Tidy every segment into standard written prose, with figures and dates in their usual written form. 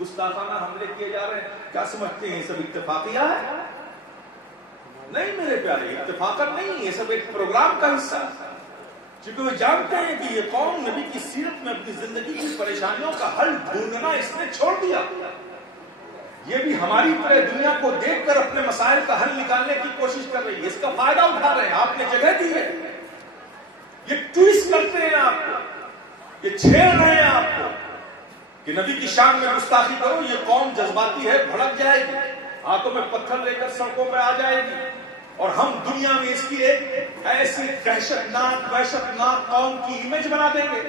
گستاخانہ حملے کیے جا رہے ہیں. کیا سمجھتے ہیں یہ سب اتفاقیہ ہے؟ نہیں میرے پیارے، اتفاقت نہیں، یہ سب ایک پروگرام کا حصہ ہے. چونکہ وہ جانتے ہیں کہ یہ قوم نبی کی سیرت میں اپنی زندگی کی پریشانیوں کا حل ڈھونڈنا اس نے چھوڑ دیا. یہ بھی ہماری طرح دنیا کو دیکھ کر اپنے مسائل کا حل نکالنے کی کوشش کر رہی ہے، اس کا فائدہ اٹھا رہے ہیں. آپ نے جگہ دی ہے، یہ ٹویسٹ کرتے ہیں آپ کو، یہ چھیڑ رہے ہیں آپ کو کہ نبی کی شان میں گستاخی کرو. یہ قوم جذباتی ہے، بھڑک جائے گی، ہاتھوں میں پتھر لے کر سڑکوں پہ آ جائے گی، اور ہم دنیا میں اس کی ایک ایسی دہشت ناک قوم کی امیج بنا دیں گے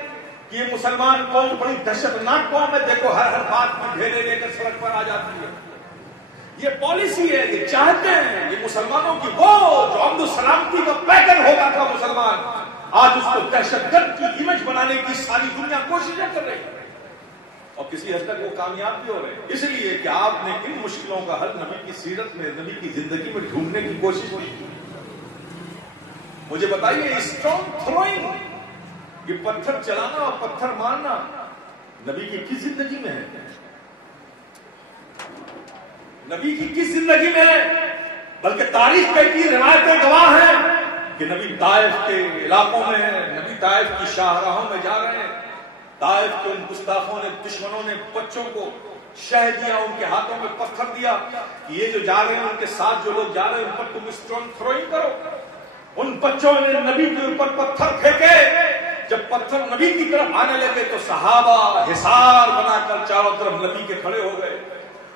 کہ یہ مسلمان قوم بڑی دہشت ناک قوم ہے. دیکھو ہر بات میں ڈھیلے لے کر سڑک پر آ جاتی ہے. یہ پالیسی ہے، یہ چاہتے ہیں. یہ مسلمانوں کی وہ جو عبد السلامتی کا پیکر ہوتا تھا مسلمان، آج اس کو دہشت گرد کی امیج بنانے کی ساری دنیا کوششیں کر رہی ہے، اور کسی حد تک وہ کامیاب بھی ہو رہے ہیں. اس لیے کہ آپ نے ان مشکلوں کا حل نبی کی سیرت میں، نبی کی زندگی میں ڈھونڈنے کی کوشش کی. مجھے بتائیے، اسٹون تھروئنگ، یہ پتھر چلانا اور پتھر مارنا نبی کی کس زندگی میں ہے؟ نبی کی کس زندگی میں ہے؟ بلکہ تاریخ کی روایتیں گواہ ہیں کہ نبی طائف کے علاقوں میں ہیں، نبی طائف کی شاہراہوں میں جا رہے ہیں. طائف کے ان گستاخوں نے، دشمنوں نے بچوں کو شہ دیا، ان کے ہاتھوں میں پتھر دیا کہ یہ جو جا رہے ہیں ان کے ساتھ جو لوگ جا رہے ہیں ان پر تم اسٹون تھروئنگ کرو. ان بچوں نے نبی کے اوپر پتھر پھینکے. جب پتھر نبی کی طرف آنے لگے تو صحابہ حصار بنا کر چاروں طرف نبی کے کھڑے ہو گئے،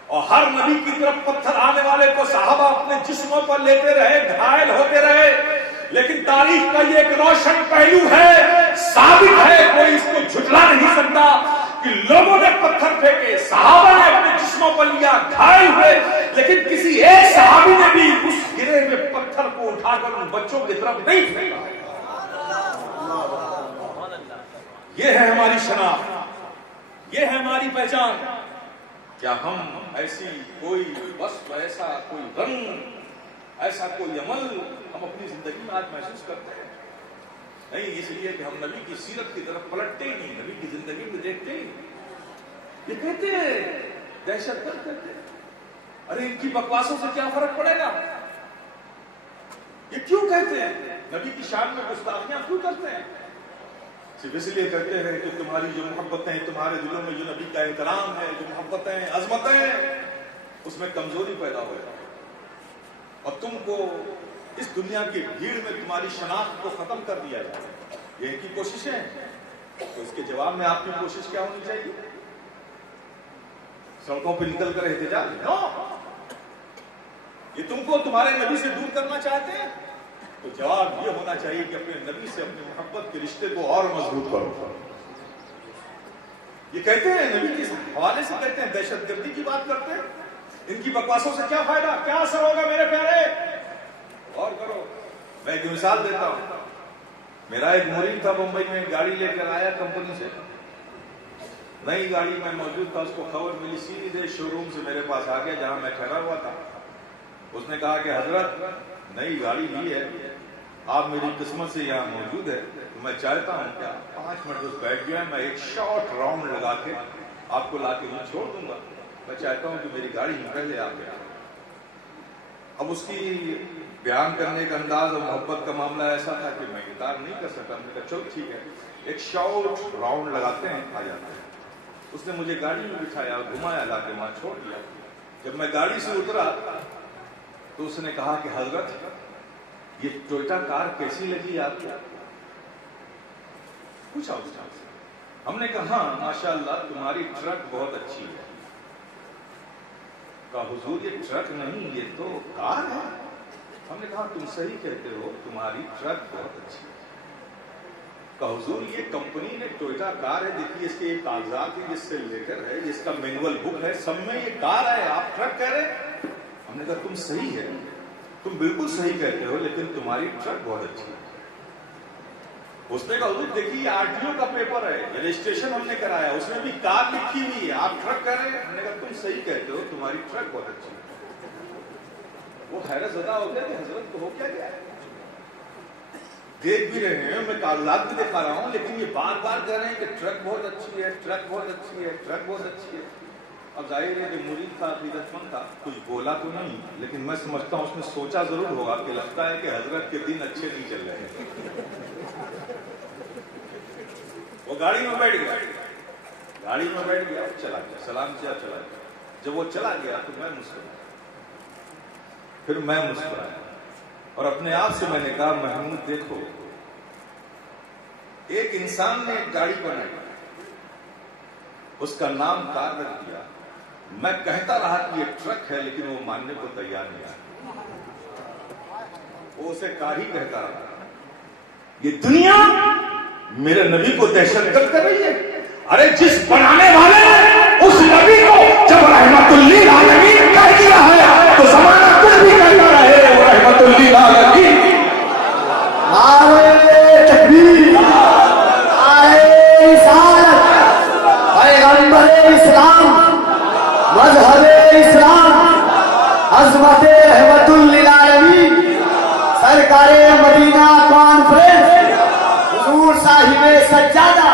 اور ہر نبی کی طرف پتھر آنے والے کو صحابہ اپنے جسموں پر لیتے رہے، گھائل ہوتے رہے. لیکن تاریخ کا یہ ایک روشن پہلو ہے، ثابت ہے، کوئی اس کو جھٹلا نہیں سکتا کہ لوگوں نے پتھر پھینکے، صحابہ نے اپنے جسموں پر لیا، گھائل ہوئے، لیکن کسی ایک صحابی نے بھی اس گرے ہوئے پتھر کو اٹھا کر ان بچوں کی طرف نہیں پھینکا. یہ ہے ہماری شناخت، یہ ہے ہماری پہچان. کیا ہم ایسی کوئی وصف، ایسا کوئی رنگ، ایسا کوئی عمل ہم اپنی زندگی میں آج محسوس کرتے ہیں؟ نہیں، اس لیے کہ ہم نبی کی سیرت کی طرف پلٹتے ہی نہیں، نبی کی زندگی میں دیکھتے ہی نہیں. یہ کہتے ہیں دہشت گرد کہتے ہیں. ارے ان کی بکواسوں سے کیا فرق پڑے گا؟ یہ کیوں کہتے ہیں؟ نبی کی شان میں گستاخیاں کیوں کرتے ہیں؟ صرف اس لیے کہتے ہیں کہ تمہاری جو محبتیں، تمہارے دلوں میں جو نبی کا احترام ہے، جو محبتیں، عظمتیں، اس میں کمزوری پیدا ہو جائے، اور تم کو اس دنیا کی بھیڑ میں تمہاری شناخت کو ختم کر دیا جائے. یہ ان کی کوششیں ہیں. تو اس کے جواب میں آپ کی کوشش کیا ہونی چاہیے؟ سڑکوں پہ نکل کر احتجاج؟ نو. یہ تم کو تمہارے نبی سے دور کرنا چاہتے ہیں؟ تو جواب یہ ہونا چاہیے کہ اپنے نبی سے اپنے محبت کے رشتے کو اور مضبوط کرو. یہ کہتے ہیں نبی کے حوالے سے کہتے ہیں، دہشت گردی کی بات کرتے ہیں. ان کی بکواسوں سے کیا فائدہ، کیا اثر ہوگا میرے پیارے؟ اور کرو. میں ایک مثال دیتا ہوں. میرا ایک مرید تھا بمبئی میں، گاڑی لے کر آیا کمپنی سے، نئی گاڑی میں موجود تھا. اس کو خبر ملی، سیدھے شو روم سے میرے پاس آ گیا جہاں میں ٹھہرا ہوا تھا. اس نے کہا کہ حضرت نئی گاڑی لی ہے، آپ میری قسمت سے یہاں موجود ہے، تو میں چاہتا ہوں کہ 5 منٹ بس بیٹھ گیا، میں ایک شارٹ راؤنڈ لگا کے آپ کو لا کے یہاں چھوڑ دوں گا. میں چاہتا ہوں کہ میری گاڑی میں پہلے آ گیا. اب اس کی بیان کرنے کا انداز اور محبت کا معاملہ ایسا تھا کہ میں انکار نہیں کر سکتا. میں نے کہا چلو ٹھیک ہے، ایک شارٹ راؤنڈ لگاتے ہیں، آ جاتے ہیں. اس نے مجھے گاڑی میں بٹھایا، گھمایا، لا کے وہاں چھوڑ دیا. جب میں گاڑی سے اترا تو اس نے کہا کہ حضرت یہ ٹویوٹا کار کیسی لگی آپ کو؟ پوچھا اس نے. ہم نے کہا ہاں ماشاءاللہ تمہاری ٹرک بہت اچھی ہے. کہا حضور یہ ٹرک نہیں، یہ تو کار ہے. ہم نے کہا تم صحیح کہتے ہو، تمہاری ٹرک بہت اچھی ہے. کہا حضور یہ کمپنی نے ٹویوٹا کار ہے، دیکھیے اس کے یہ کاغذات ہیں، جس سے لیٹر ہے، جس کا مینول بک ہے، سب میں یہ کار ہے، آپ ٹرک کہہ رہے. ہم نے کہا تم صحیح ہے، تم بالکل صحیح کہتے ہو، لیکن تمہاری ٹرک بہت اچھی ہے. اس نے کہا حضور دیکھیے RTO کا پیپر ہے، رجسٹریشن ہم نے کرایا، اس میں بھی کار لکھی ہوئی ہے، آپ ٹرک کہہ رہے ہیں. ہم نے کہا تم صحیح کہتے ہو، تمہاری ٹرک بہت اچھی ہے. وہ حیرت زدہ ہو گیا کہ حضرت کو ہو کیا گیا ہے. دیکھ بھی رہے ہیں، میں کاغذات بھی دکھا رہا ہوں، لیکن یہ بار بار کہہ رہے ہیں کہ ٹرک بہت اچھی ہے، ٹرک بہت اچھی ہے، ٹرک بہت اچھی ہے. اب ظاہر ہے کہ مرید تھا، عقیدت مند تھا، کچھ بولا تو نہیں، لیکن میں سمجھتا ہوں اس نے سوچا ضرور ہوگا کہ لگتا ہے کہ حضرت کے دن اچھے نہیں چل رہے ہیں۔ وہ گاڑی میں بیٹھ گیا، چلا گیا، سلام کیا، چلا گیا۔ جب وہ چلا گیا تو میں مسکرایا، پھر میں مسکرایا اور اپنے آپ سے میں نے کہا محمود دیکھو، ایک انسان نے ایک گاڑی بنائی، اس کا نام کار رکھ دیا، میں کہتا رہا کہ یہ ٹرک ہے، لیکن وہ ماننے کو تیار نہیں آیا، وہ اسے کار ہی کہتا رہا۔ یہ دنیا میرے نبی کو دہشت گرد کر رہی ہے۔ ارے جس بنانے والے نے اس نبی کو جب رحمت للعالمین کہہ دیا ہے تو زمانہ کچھ بھی کہتا رہے، وہ رحمت للعالمین۔ نعرے تکبیر، نعرے رسالت، پیغمبر اسلام، مذہب اسلام، عظمت رحمت للعالمین، سرکار مدینہ کانفرنس، حضور صاحب سجادہ۔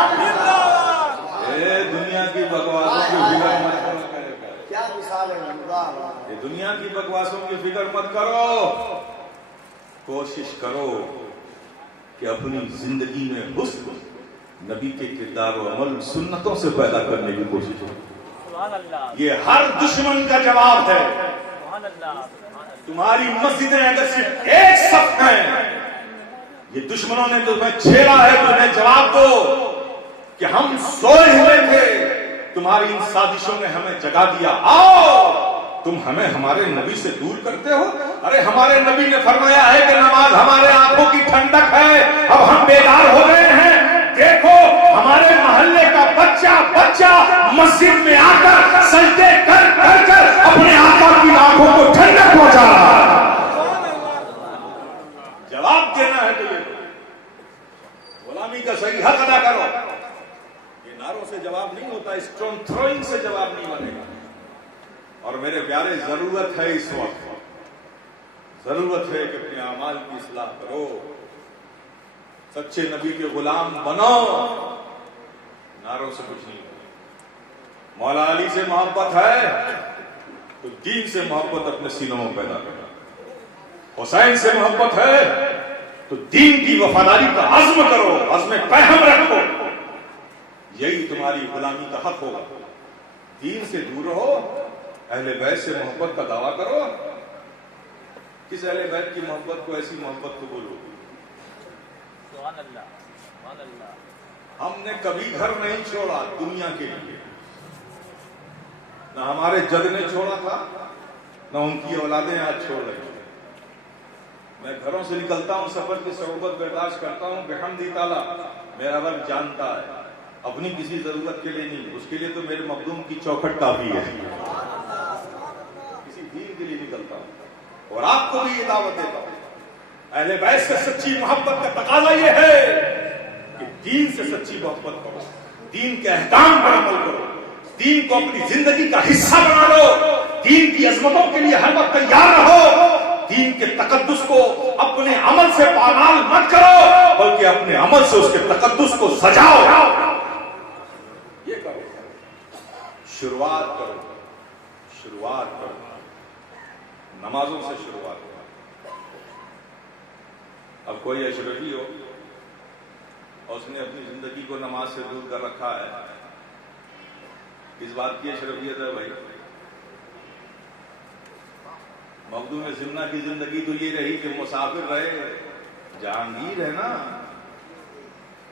دنیا کی بکواسوں کی فکر مت کرو، کیا مثال ہے، دنیا کی بکواسوں کی فکر مت کرو، کوشش کرو کہ اپنی زندگی میں حسن نبی کے کردار و عمل سنتوں سے پیدا کرنے کی کوشش کرو۔ یہ ہر دشمن کا جواب ہے۔ تمہاری مسجدیں اگر صرف ایک صف ہیں، یہ دشمنوں نے تمہیں چھیڑا ہے، تمہیں جواب دو کہ ہم سوئے ہوئے تھے، تمہاری ان سازشوں نے ہمیں جگا دیا، آؤ تم ہمیں ہمارے نبی سے دور کرتے ہو۔ ارے ہمارے نبی نے فرمایا ہے کہ نماز ہمارے آنکھوں کی ٹھنڈک ہے، اب ہم بیدار ہو گئے ہیں۔ دیکھو ہمارے محلے کا بچہ مسجد میں آ کر سجدے کر کر اپنے آقا کی آنکھوں کو ٹھنڈک پہنچا رہا ہے۔ جواب دینا ہے تو یہ غلامی کا صحیح حق ادا کرو۔ یہ نعروں سے جواب نہیں ہوتا، اسٹون تھروئنگ سے جواب نہیں بنے گا۔ اور میرے پیارے، ضرورت ہے اس وقت، ضرورت ہے کہ اپنے اعمال کی اصلاح کرو، سچے نبی کے غلام بنو، نعروں سے کچھ نہیں ہوتا۔ مولا علی سے محبت ہے تو دین سے محبت اپنے سینوں میں پیدا کرو، حسین سے محبت ہے تو دین کی وفاداری کا عزم کرو، عزم پہم رکھو، یہی تمہاری غلامی کا حق ہوگا۔ دین سے دور رہو، اہل بیت سے محبت کا دعویٰ کرو۔ کس اہل بیت کی محبت کو ایسی محبت قبول ہوگی؟ ہم نے کبھی گھر نہیں چھوڑا دنیا کے لیے، نہ ہمارے جد نے چھوڑا تھا، نہ ان کی اولادیں آج چھوڑ رہی ہیں۔ میں گھروں سے نکلتا ہوں، سفر کی صعوبت برداشت کرتا ہوں، بحمدی تعالیٰ میرا رب جانتا ہے، اپنی کسی ضرورت کے لیے نہیں، اس کے لیے تو میرے مخدوم کی چوکھٹ کافی ہے، کسی دین کے لیے نکلتا ہوں۔ اور آپ کو بھی یہ دعوت دیتا ہوں، اہل بیت سے سچی محبت کا تقاضا یہ ہے کہ دین سے سچی محبت کرو، دین کے احکام پر عمل کرو، دین کو اپنی زندگی کا حصہ بنا لو، دین کی عظمتوں کے لیے ہر وقت تیار رہو، دین کے تقدس کو اپنے عمل سے پامال مت کرو، بلکہ اپنے عمل سے اس کے تقدس کو سجاؤ۔ یہ کرو، شروعات کرو، نمازوں سے شروعات کرو۔ اب کوئی اشرفی ہو اور اس نے اپنی زندگی کو نماز سے دور کر رکھا ہے، اس بات کی اشرفیت ہے بھائی۔ مخدوم زمنہ کی زندگی تو یہ رہی کہ مسافر رہے، جہانگیر ہے نا،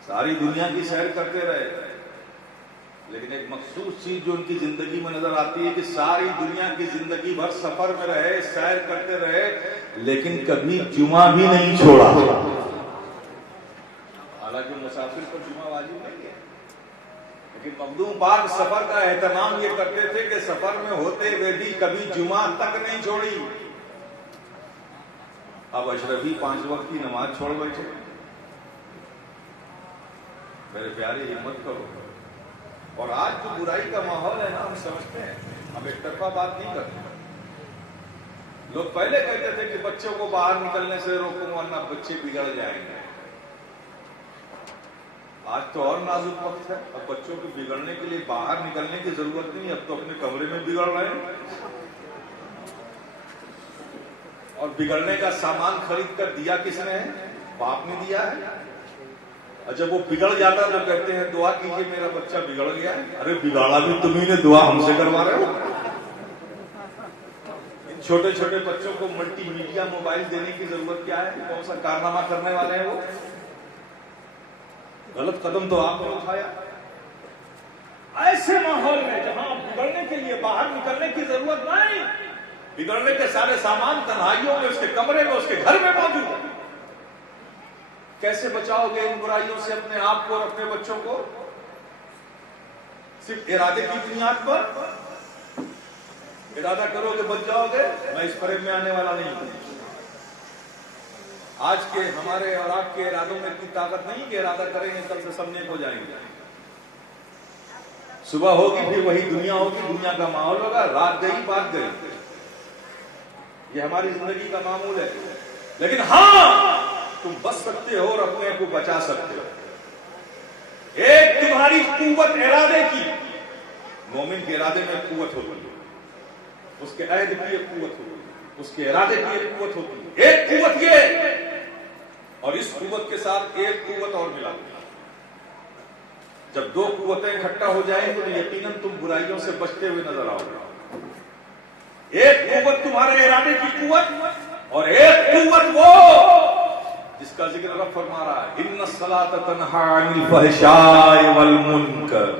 ساری دنیا کی سیر کرتے رہے، لیکن ایک مخصوص چیز جو ان کی زندگی میں نظر آتی ہے کہ ساری دنیا کی زندگی بھر سفر میں رہے، سیر کرتے رہے، لیکن کبھی جمعہ بھی نہیں چھوڑا۔ حالانکہ مسافر پر جمعہ واجب نہیں ہے، لیکن مخدوم پاک سفر کا اہتمام یہ کرتے تھے کہ سفر میں ہوتے ہوئے بھی کبھی جمعہ تک نہیں چھوڑی۔ اب اشرفی 5 وقت کی نماز چھوڑ بیٹھے۔ میرے پیارے، ہمت کرو۔ اور آج جو برائی کا ماحول ہے نا، ہم سمجھتے ہیں، ہم ایک طرفہ بات نہیں کرتے۔ لوگ پہلے کہتے تھے کہ بچوں کو باہر نکلنے سے روکو ورنہ بچے بگڑ جائیں گے۔ آج تو اور نازک وقت ہے. اب بچوں کو بگڑنے کے لیے باہر نکلنے کی ضرورت نہیں, اب تو اپنے کمرے میں بگڑ رہے ہیں. اور بگڑنے کا سامان خرید کر دیا کس نے ہے؟ باپ نے دیا ہے. اور جب وہ بگڑ جاتا تو کہتے ہیں دعا کیجیے میرا بچہ بگڑ گیا. ارے بگاڑا بھی تمہیں نے, دعا ہم سے کروا رہے ہو. ان چھوٹے چھوٹے بچوں کو ملٹی میڈیا موبائل دینے کی ضرورت کیا ہے؟ کون سا کارنامہ کرنے والے ہیں وہ؟ غلط قدم تو آپ نے اٹھایا. ایسے ماحول میں جہاں بگڑنے کے لیے باہر نکلنے کی ضرورت نہیں, بگڑنے کے سارے سامان تنہائیوں میں, اس کے کمرے میں, اس کے گھر میں موجود ہے. کیسے بچاؤ گے ان برائیوں سے اپنے آپ کو اور اپنے بچوں کو؟ صرف ارادے کی بنیاد پر ارادہ کرو کہ بچ جاؤ گے. میں اس فریب میں آنے والا نہیں ہوں. آج کے ہمارے اور آپ کے ارادوں میں اتنی طاقت نہیں کہ ارادہ کریں گے کل سے سب نیک ہو جائیں گے. صبح ہوگی پھر وہی دنیا ہوگی, دنیا کا ماحول ہوگا, رات گئی بات گئی. یہ ہماری زندگی کا معمول ہے. لیکن ہاں تم بچ سکتے ہو اور اپنے کو بچا سکتے ہو. ایک تمہاری قوت ارادے کی. مومن کے ارادے میں قوت ہوتی ہے, اس کے عہد کی ایک قوت ہوتی ہے, اس کے ارادے کی ایک قوت ہوتی ہے. ایک قوت یہ, اور اس قوت کے ساتھ ایک قوت اور ملا. جب دو قوتیں اکٹھا ہو جائیں تو یقیناً تم برائیوں سے بچتے ہوئے نظر آؤ گے. ایک قوت تمہارے ارادے کی قوت, اور ایک قوت وہ جس کا ذکر رب فرما رہا ہے, ان الصلاۃ تنہی عن الفحشاء والمنکر.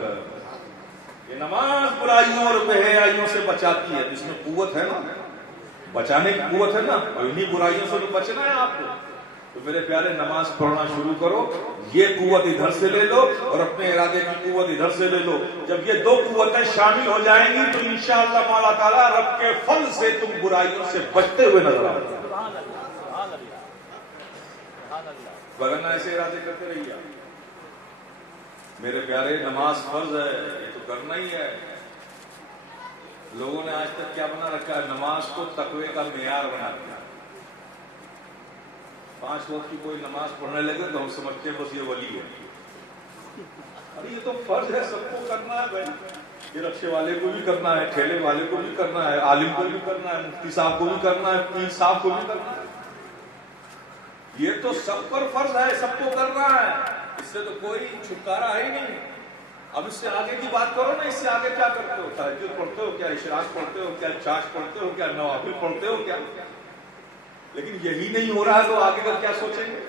یہ نماز برائیوں اور بے حیائیوں سے بچاتی ہے. جس میں قوت ہے نا, بچانے کی قوت ہے نا, اور انہی برائیوں سے تو بچنا ہے آپ کو. تو میرے پیارے نماز پڑھنا شروع کرو. یہ قوت ادھر سے لے لو اور اپنے ارادے کی قوت ادھر سے لے لو. جب یہ دو قوتیں شامل ہو جائیں گی تو انشاءاللہ مولا تعالیٰ رب کے فضل سے تم برائیوں سے بچتے ہوئے نظر آؤ گے. ورنہ ایسے ارادے کرتے رہیے. میرے پیارے نماز فرض ہے, یہ تو کرنا ہی ہے. لوگوں نے آج تک کیا بنا رکھا ہے؟ نماز کو تقوی کا معیار بنا دیا. 5 وقت کی کوئی نماز پڑھنے لگے تو ہم سمجھتے ہیں بس یہ ولی ہے. ارے یہ تو فرض ہے, سب کو کرنا ہے بھائی. یہ رکشے والے کو بھی کرنا ہے, ٹھیلے والے کو بھی کرنا ہے, عالم کو بھی کرنا ہے, مفتی صاحب کو بھی کرنا ہے, پیر صاحب کو بھی کرنا ہے. یہ تو سب پر فرض ہے, سب کو کرنا ہے. اس سے تو کوئی چھٹکارا ہے ہی نہیں. اب اس سے آگے کی بات کرو نا. اس سے آگے کیا کرتے ہو؟ تہجد پڑھتے ہو کیا؟ اشراق پڑھتے ہو کیا؟ چاش پڑھتے ہو کیا؟ نوافل پڑھتے ہو کیا؟ لیکن یہی نہیں ہو رہا ہے تو آگے کا کیا سوچیں گے؟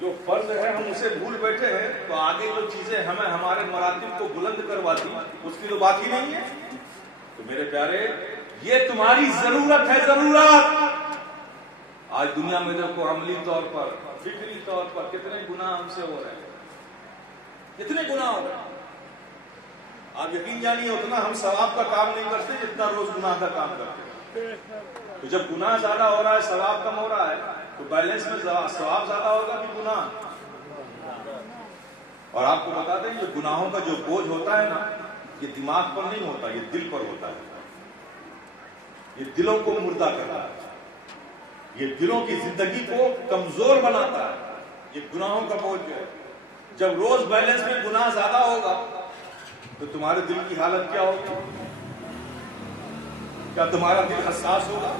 جو فرض ہے ہم اسے بھول بیٹھے ہیں, تو آگے جو چیزیں ہمیں ہمارے مراتب کو بلند کرواتی اس کی تو بات ہی نہیں ہے. تو میرے پیارے, یہ تمہاری ضرورت ہے, ضرورت. آج دنیا میں دیکھو, عملی طور پر, فکری طور پر کتنے گناہ ہم سے ہو رہے ہیں, کتنے گناہ ہو رہے ہیں. آپ یقین جانیے اتنا ہم ثواب کا کام نہیں کرتے جتنا روز گناہ کا کام کرتے ہیں. تو جب گناہ زیادہ ہو رہا ہے, ثواب کم ہو رہا ہے, تو بیلنس میں ثواب زیادہ ہوگا کہ گناہ. اور آپ کو بتا دیں, یہ گناہوں کا جو بوجھ ہوتا ہے نا, یہ دماغ پر نہیں ہوتا, یہ دل پر ہوتا ہے. یہ دلوں کو مردہ کرتا ہے, یہ دلوں کی زندگی کو کمزور بناتا ہے. یہ گناہوں کا بوجھ ہے. جب روز بیلنس میں گناہ زیادہ ہوگا تو تمہارے دل کی حالت کیا ہوگی؟ کیا تمہارا دل حساس ہوگا؟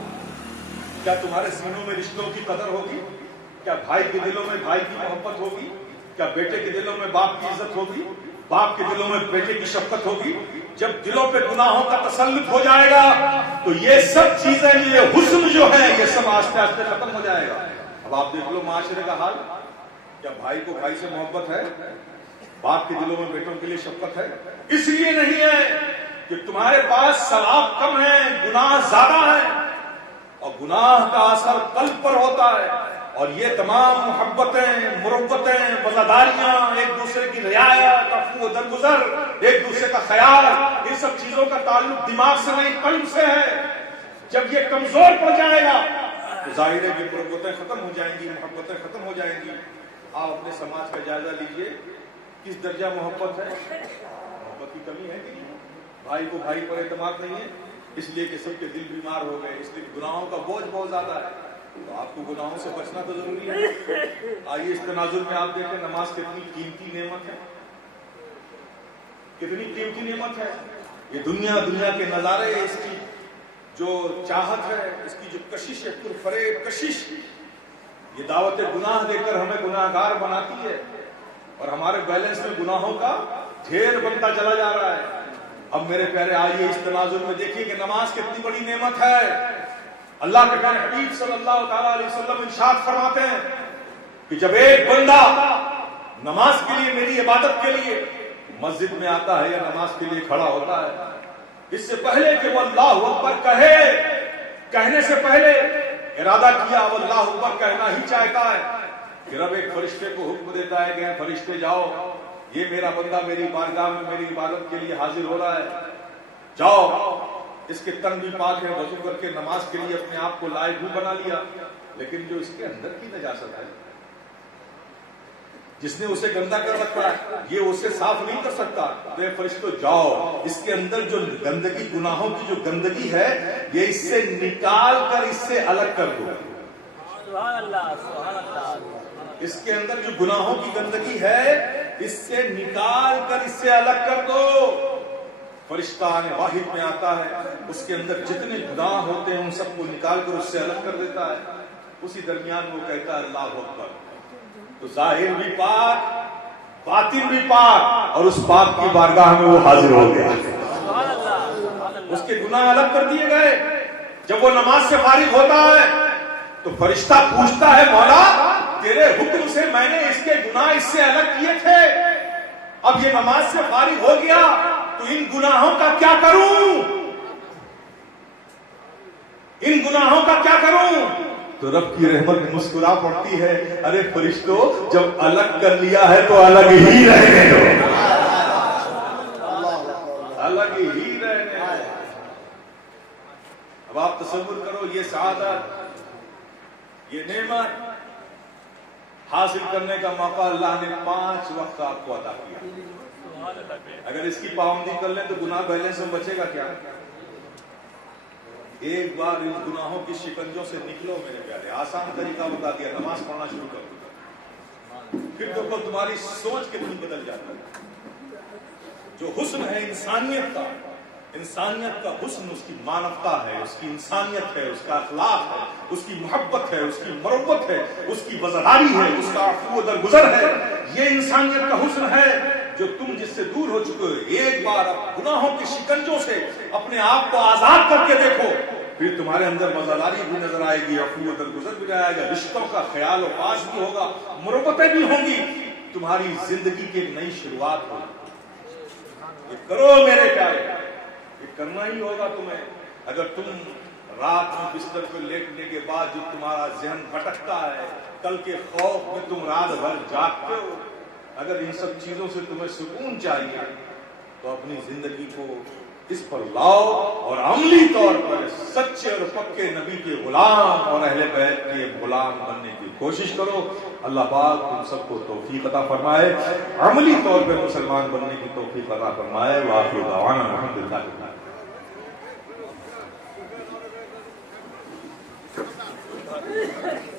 کیا تمہارے سینوں میں رشتوں کی قدر ہوگی؟ کیا بھائی کے دلوں میں بھائی کی محبت ہوگی؟ کیا بیٹے کے دلوں میں باپ کی عزت ہوگی؟ باپ کے دلوں میں بیٹے کی شفقت ہوگی؟ جب دلوں پہ گناہوں کا تسلط ہو جائے گا تو یہ سب چیزیں, یہ حسن جو ہے, یہ سب آہستہ آہستہ ختم ہو جائے گا. اب آپ دیکھ لو معاشرے کا حال. کیا بھائی کو بھائی سے محبت ہے؟ باپ کے دلوں میں بیٹوں کے لیے شفقت ہے؟ اس لیے نہیں ہے کہ تمہارے پاس ثواب کم ہے, گناہ زیادہ ہے, اور گناہ کا اثر قلب پر ہوتا ہے. اور یہ تمام محبتیں, مروتیں, وفاداریاں, ایک دوسرے کی رعایت, عفو و درگزر, ایک دوسرے کا خیال, یہ سب چیزوں کا تعلق دماغ سے نہیں قلب سے ہے. جب یہ کمزور پڑ جائے گا تو ظاہر ہے کہ مروتیں ختم ہو جائیں گی, محبتیں ختم ہو جائیں گی. آپ اپنے سماج کا جائزہ لیجئے, کس درجہ محبت ہے؟ محبت کی کمی ہے کہ نہیں؟ بھائی کو بھائی پر اعتماد نہیں ہے, اس لیے کہ سب کے دل بیمار ہو گئے, اس لیے گناہوں کا بوجھ بہت زیادہ ہے. تو آپ کو گناہوں سے بچنا تو ضروری ہے. آئیے اس تناظر میں آپ دیکھیں نماز کتنی قیمتی نعمت ہے, کتنی قیمتی نعمت ہے. یہ دنیا کے نظارے, اس کی جو چاہت ہے, اس کی جو کشش ہے, پرفریب کشش, یہ دعوت گناہ دے کر ہمیں گناہگار بناتی ہے اور ہمارے بیلنس میں گناہوں کا ڈھیر بنتا چلا جا رہا ہے. اب میرے پیارے آئیے اس تناظر میں دیکھیے کہ نماز کتنی بڑی نعمت ہے. اللہ کے پیارے حبیب صلی اللہ تعالیٰ علیہ وسلم ارشاد فرماتے ہیں کہ جب ایک بندہ نماز کے لیے, میری عبادت کے لیے مسجد میں آتا ہے یا نماز کے لیے کھڑا ہوتا ہے, اس سے پہلے کہ وہ اللہ اکبر کہے, کہنے سے پہلے ارادہ کیا وہ اللہ اکبر کہنا ہی چاہتا ہے کہ رب ایک فرشتے کو حکم دیتا ہے کہ فرشتے جاؤ, یہ میرا بندہ میری بارگاہ میں میری عبادت کے لیے حاضر ہو رہا ہے, جاؤ اس کے تن بھی پاک ہے, وضو کر کے نماز کے لیے اپنے آپ کو لائق بھی بنا لیا, لیکن جو اس کے اندر کی نجاست ہے, جس نے اسے گندا کر رکھا ہے, یہ اسے صاف نہیں کر سکتا. تو فرشتوں جاؤ, اس کے اندر جو گندگی, گناہوں کی جو گندگی ہے, یہ اس سے نکال کر اس سے الگ کر دو. سبحان اللہ, سبحان اللہ. اس کے اندر جو گناہوں کی گندگی ہے, اس سے نکال کر اس سے الگ کر دو. فرشتہ آنے واحد میں آتا ہے, اس کے اندر جتنے گناہ ہوتے ہیں ان سب کو نکال کر اس سے الگ کر دیتا ہے. اسی درمیان وہ کہتا ہے اللہ اکبر. تو ظاہر بھی پاک, باطن بھی پاک, اور اس پاک کی بارگاہ میں وہ حاضر ہو گیا. اس کے گناہ الگ کر دیے گئے. جب وہ نماز سے فارغ ہوتا ہے تو فرشتہ پوچھتا ہے مولا تیرے حکم سے میں نے اس کے گناہ اس سے الگ کیے تھے, اب یہ نماز سے فارغ ہو گیا تو ان گناہوں کا کیا کروں, ان گناہوں کا کیا کروں. تو رب کی رحمت مسکرا پڑتی ہے, ارے فرشتوں جب الگ کر لیا ہے تو الگ ہی رہنے دو, الگ ہی رہنے دو. اب آپ تصور کرو, یہ سعادت, یہ نعمت حاصل کرنے کا موقع اللہ نے 5 وقت آپ کو عطا کیا. اگر اس کی پابندی کر لیں تو گناہ بیلنس میں بچے گا کیا؟ ایک بار ان گناہوں کی شکنجوں سے نکلو میرے پیارے, آسان طریقہ بتا دیا, نماز پڑھنا شروع کر دو, پھر دیکھو تمہاری سوچ کتنی بدل جاتی ہے. جو حسن ہے انسانیت کا, انسانیت کا حسن اس کی مانوتا ہے, اس کی انسانیت ہے, اس کا اخلاق ہے, اس کی محبت ہے, اس کی مروت ہے, اس کی وزرداری ہے, اس کا عفو و درگزر ہے. یہ انسانیت کا حسن ہے جو تم جس سے دور ہو چکے ہو. ایک بار اب گناہوں کی شکنجوں سے اپنے آپ کو آزاد کر کے دیکھو, پھر تمہارے اندر وزرداری بھی نظر آئے گی, عفو و درگزر بھی آئے گا, رشتوں کا خیال و پاش بھی ہوگا, مروتیں بھی ہوں گی, تمہاری زندگی کی ایک نئی شروعات ہوگی. یہ کرو میرے پیارے, یہ کرنا ہی ہوگا تمہیں. اگر تم رات میں بستر پہ لیٹنے کے بعد جو تمہارا ذہن بھٹکتا ہے, کل کے خوف میں تم رات بھر جاگتے ہو, اگر ان سب چیزوں سے تمہیں سکون چاہیے تو اپنی زندگی کو اس پر لاؤ اور عملی طور پر سچے اور پکے نبی کے غلام اور اہل بیت کے غلام بننے کی کوشش کرو. اللہ پاک تم سب کو توفیق عطا فرمائے, عملی طور پر مسلمان بننے کی توفیق عطا فرمائے. وآخر دعوانا الحمدللہ. Hey!